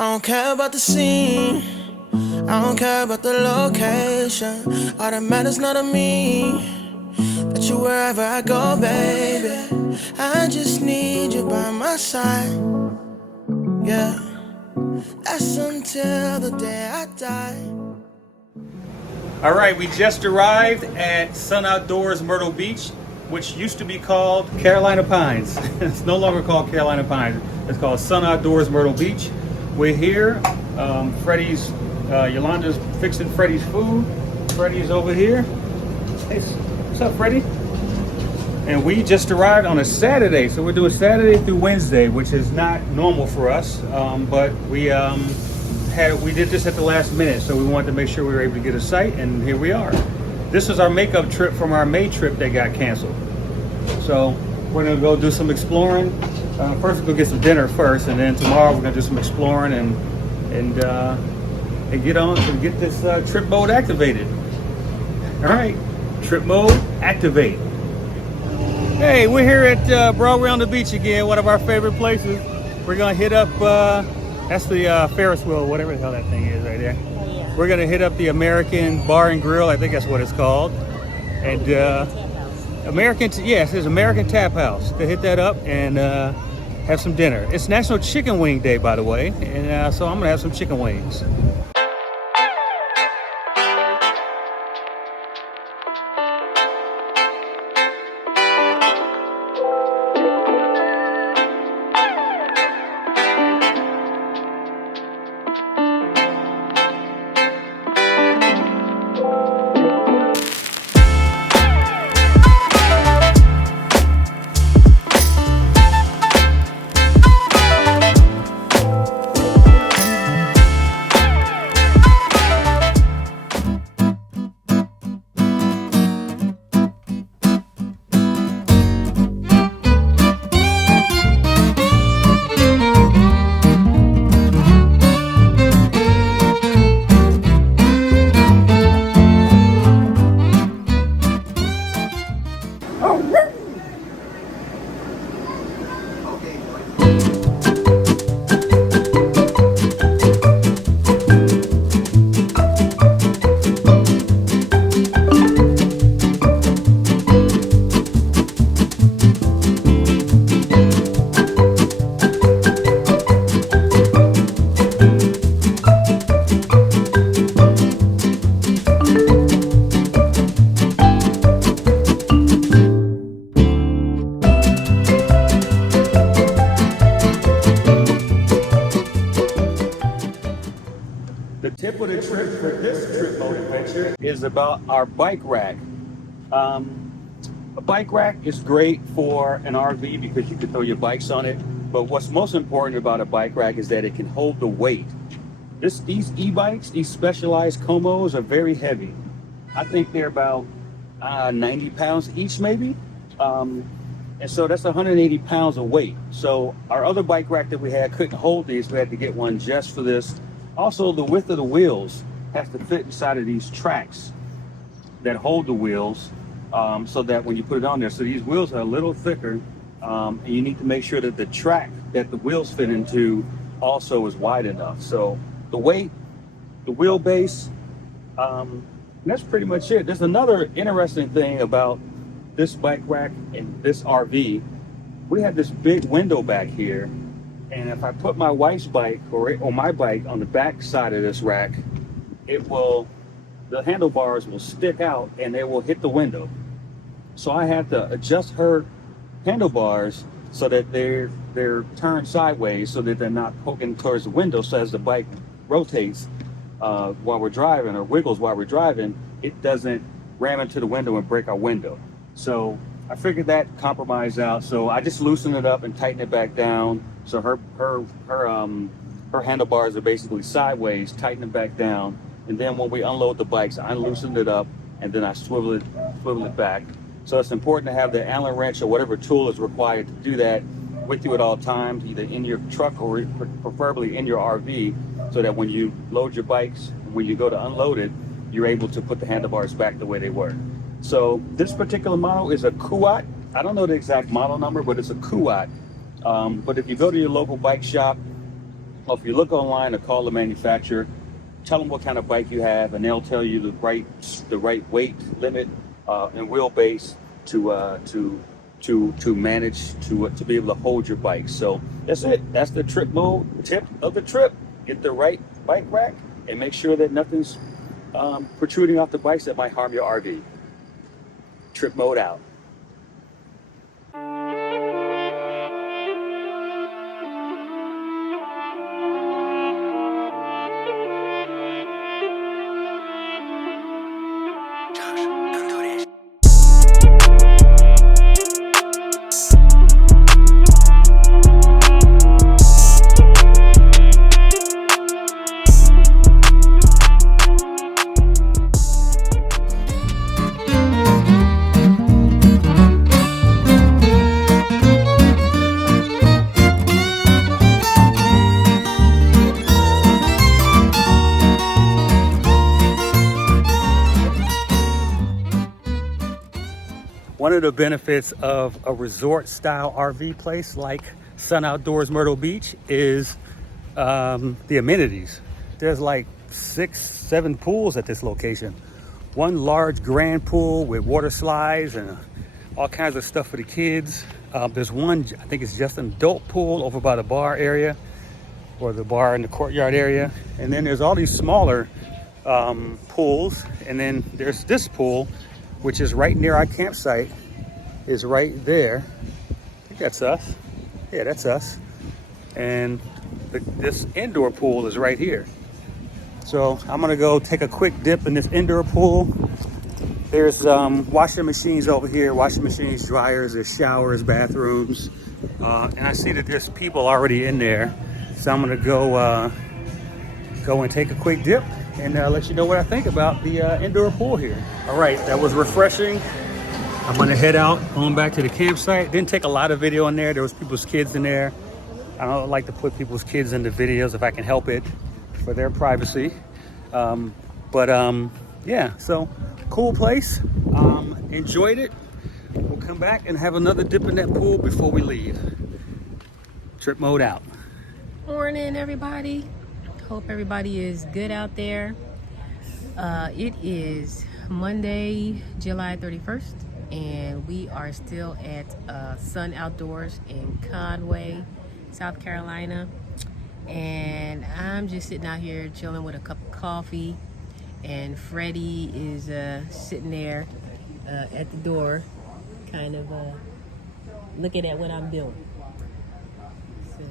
I don't care about the scene, I don't care about the location. All that matters not to me, that you wherever I go, baby. I just need you by my side, yeah. That's until the day I die. All right, we just arrived at Sun Outdoors Myrtle Beach, which used to be called Carolina Pines. It's no longer called Carolina Pines. It's called Sun Outdoors Myrtle Beach. We're here. Yolanda's fixing Freddie's food. Freddie's over here. Hey, what's up, Freddie? And we just arrived on a Saturday, so we're doing Saturday through Wednesday, which is not normal for us. But we did this at the last minute, so we wanted to make sure we were able to get a site, and here we are. This was our makeup trip from our May trip that got canceled. So we're gonna go do some exploring. First, we'll go get some dinner first, and then tomorrow we're gonna do some exploring and get on and get this trip mode activated. All right, trip mode activate. Hey, we're here at Broadway on the Beach again, one of our favorite places. We're gonna hit up. That's the Ferris wheel, whatever the hell that thing is right there. Yeah. We're gonna hit up the American Bar and Grill, I think that's what it's called. And yes, it's American Tap House. To hit that up and have some dinner. It's National Chicken Wing Day, by the way, and so I'm gonna have some chicken wings. The tip of the trip for this trip mode adventure is about our bike rack. A bike rack is great for an RV because you can throw your bikes on it, but what's most important about a bike rack is that it can hold the weight. These e-bikes, these specialized Comos are very heavy. I think they're about 90 pounds each maybe. And so that's 180 pounds of weight. So our other bike rack that we had couldn't hold these. We had to get one just for this. Also, the width of the wheels has to fit inside of these tracks that hold the wheels, so that when you put it on there, so these wheels are a little thicker, and you need to make sure that the track that the wheels fit into also is wide enough. So the weight, the wheelbase, that's pretty much it. There's another interesting thing about this bike rack and this RV. We have this big window back here. And if I put my wife's bike or my bike on the back side of this rack, the handlebars will stick out and they will hit the window. So I have to adjust her handlebars so that they're turned sideways so that they're not poking towards the window. So as the bike rotates while we're driving or wiggles while we're driving, it doesn't ram into the window and break our window. So I figured that compromise out, so I just loosened it up and tightened it back down. So her handlebars are basically sideways, tighten it back down, and then when we unload the bikes, I loosened it up and then I swivel it back. So it's important to have the Allen wrench or whatever tool is required to do that with you at all times, either in your truck or preferably in your RV, so that when you load your bikes, when you go to unload it, you're able to put the handlebars back the way they were. So this particular model is a Kuat. I don't know the exact model number, but it's a Kuat. But if you go to your local bike shop, Or if you look online or call the manufacturer, tell them what kind of bike you have, and they'll tell you the right weight limit and wheelbase to manage to be able to hold your bike. So that's it. That's the trip mode tip of the trip. Get the right bike rack and make sure that nothing's protruding off the bikes that might harm your RV. Trip mode out. One of the benefits of a resort style RV place like Sun Outdoors Myrtle Beach is the amenities. There's like 6-7 pools at this location. One large grand pool with water slides and all kinds of stuff for the kids. There's one, I think it's just an adult pool over by the bar area, or the bar in the courtyard area. And then there's all these smaller pools. And then there's this pool, which is right near our campsite, is right there. I think that's us. Yeah, that's us. And this indoor pool is right here. So I'm gonna go take a quick dip in this indoor pool. There's washing machines over here, washing machines, dryers, there's showers, bathrooms. And I see that there's people already in there. So I'm gonna go and take a quick dip and let you know what I think about the indoor pool here. All right, that was refreshing. I'm gonna head out on back to the campsite. Didn't take a lot of video in there. There was people's kids in there. I don't like to put people's kids in the videos if I can help it for their privacy. Yeah, so cool place. Enjoyed it. We'll come back and have another dip in that pool before we leave. Trip mode out. Morning, everybody. Hope everybody is good out there. It is Monday, July 31st, and we are still at Sun Outdoors in Conway, South Carolina. And I'm just sitting out here chilling with a cup of coffee, and Freddie is sitting there at the door, kind of looking at what I'm doing. So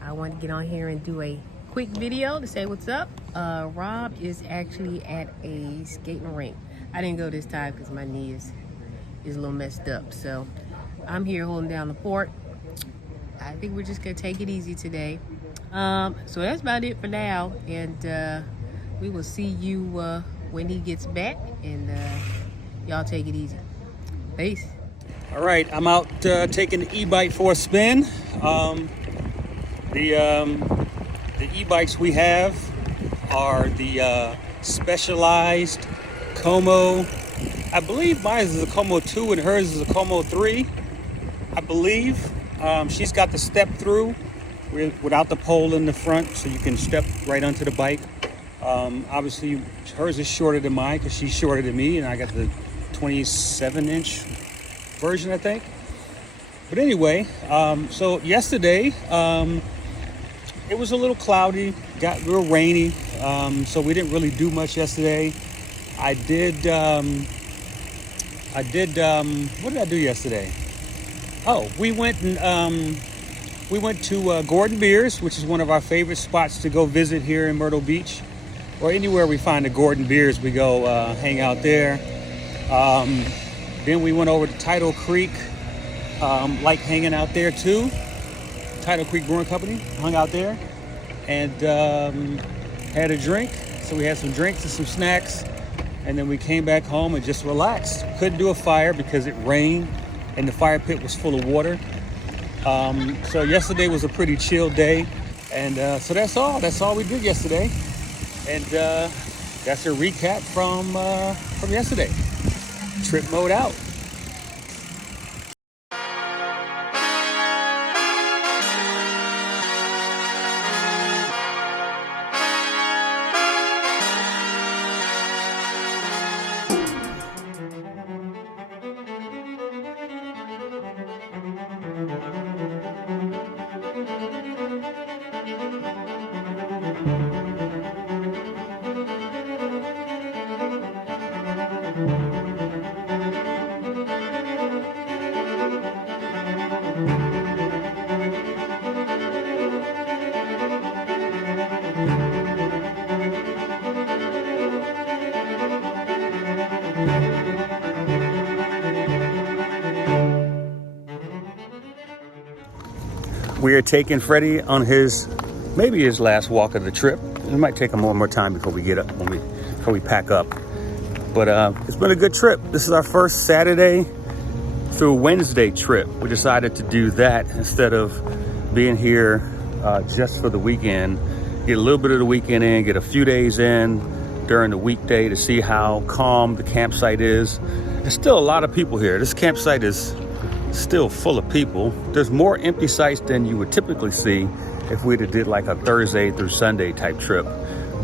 I want to get on here and do a quick video to say what's up. Rob is actually at a skating rink. I didn't go this time because my knee is a little messed up. So I'm here holding down the fort. I think we're just gonna take it easy today. So that's about it for now, and we will see you when he gets back, and y'all take it easy. Peace. All right, I'm out taking the e-bike for a spin. The e-bikes we have are the Specialized Como. I believe mine is a Como 2 and hers is a Como 3, I believe. She's got the step through without the pole in the front, so you can step right onto the bike. Obviously, hers is shorter than mine because she's shorter than me, and I got the 27-inch version, I think. But anyway, so yesterday, it was a little cloudy, got real rainy, so we didn't really do much yesterday. I did, what did I do yesterday? Oh, we went to Gordon Beers, which is one of our favorite spots to go visit here in Myrtle Beach, or anywhere we find a Gordon Beers, we go hang out there. Then we went over to Tidal Creek, like hanging out there too. Tidal Creek Brewing Company, hung out there, and had a drink. So we had some drinks and some snacks, and then we came back home and just relaxed. Couldn't do a fire because it rained and the fire pit was full of water. So yesterday was a pretty chill day, and so that's all we did yesterday, and that's a recap from yesterday. Trip mode out. We are taking Freddie on maybe his last walk of the trip. It might take him one more time before we get up, before we pack up. But it's been a good trip. This is our first Saturday through Wednesday trip. We decided to do that instead of being here just for the weekend. Get a little bit of the weekend in, get a few days in during the weekday to see how calm the campsite is. There's still a lot of people here. This campsite is still full of people. There's more empty sites than you would typically see if we'd have did like a Thursday through Sunday type trip.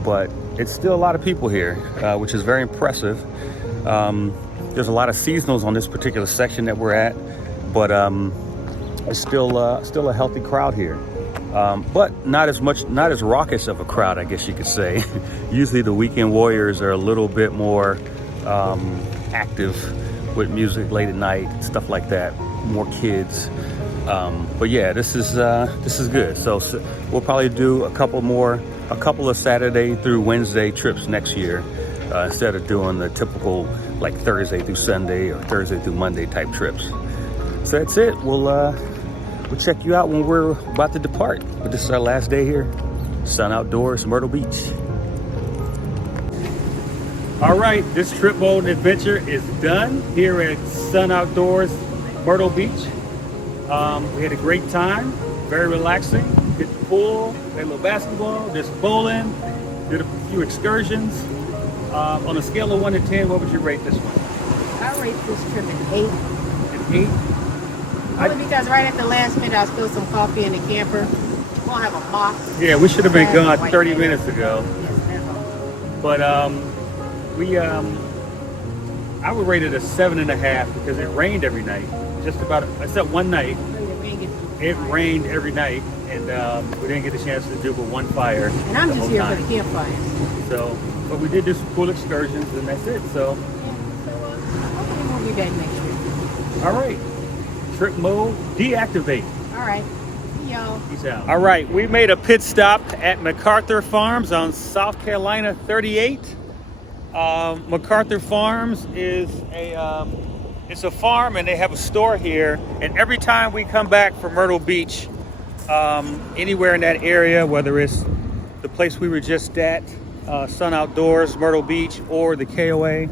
But it's still a lot of people here, which is very impressive. There's a lot of seasonals on this particular section that we're at, but it's still a healthy crowd here. But not as raucous of a crowd, I guess you could say. Usually the weekend warriors are a little bit more active with music late at night, stuff like that, more kids. But yeah, this is good. So we'll probably do a couple of Saturday through Wednesday trips next year, instead of doing the typical like Thursday through Sunday or Thursday through Monday type trips. So that's it. We'll check you out when we're about to depart. But this is our last day here, Sun Outdoors Myrtle Beach. All right, this trip mode adventure is done here at Sun Outdoors Myrtle Beach. We had a great time, very relaxing. Hit the pool, played a little basketball, did some bowling, did a few excursions. On a scale of 1 to 10, what would you rate this one? I rate this trip an 8. An 8? Only because right at the last minute I spilled some coffee in the camper. We'll have a mop. Yeah, we should have been gone 30 minutes minutes ago. Yes, that's all. But I would rate it a 7.5 because it rained every night. Just about, except one night. It rained every night, and we didn't get a chance to do but one fire. And I'm just here for the campfire. So, but we did do some cool excursions, and that's it. So, Hopefully we'll be back next year. all right. Trip mode deactivate. All right. See y'all. Peace out. All right, we made a pit stop at MacArthur Farms on South Carolina 38. MacArthur Farms is it's a farm, and they have a store here. And every time we come back from Myrtle Beach, anywhere in that area, whether it's the place we were just at, Sun Outdoors Myrtle Beach, or the KOA,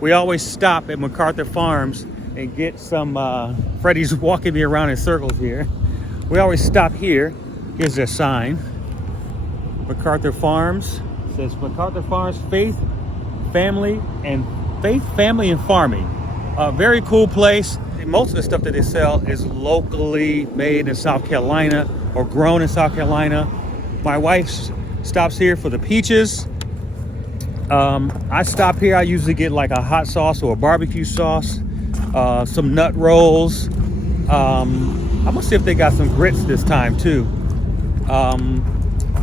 we always stop at MacArthur Farms and get some, Freddie's walking me around in circles here. We always stop here. Here's their sign. MacArthur Farms. It says MacArthur Farms, Faith, Family, and Farming. Very cool place. Most of the stuff that they sell is locally made in South Carolina or grown in South Carolina. My wife stops here for the peaches. I stop here. I usually get like a hot sauce or a barbecue sauce. Some nut rolls. I'm gonna see if they got some grits this time too.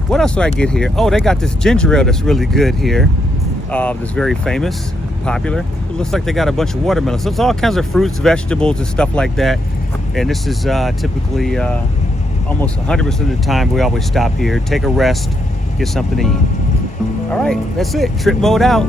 What else do I get here? Oh, they got this ginger ale that's really good here. That's very famous, popular. It looks like they got a bunch of watermelons. So it's all kinds of fruits, vegetables, and stuff like that. And this is typically almost 100% of the time we always stop here, take a rest, get something to eat. All right, that's it. Trip mode out.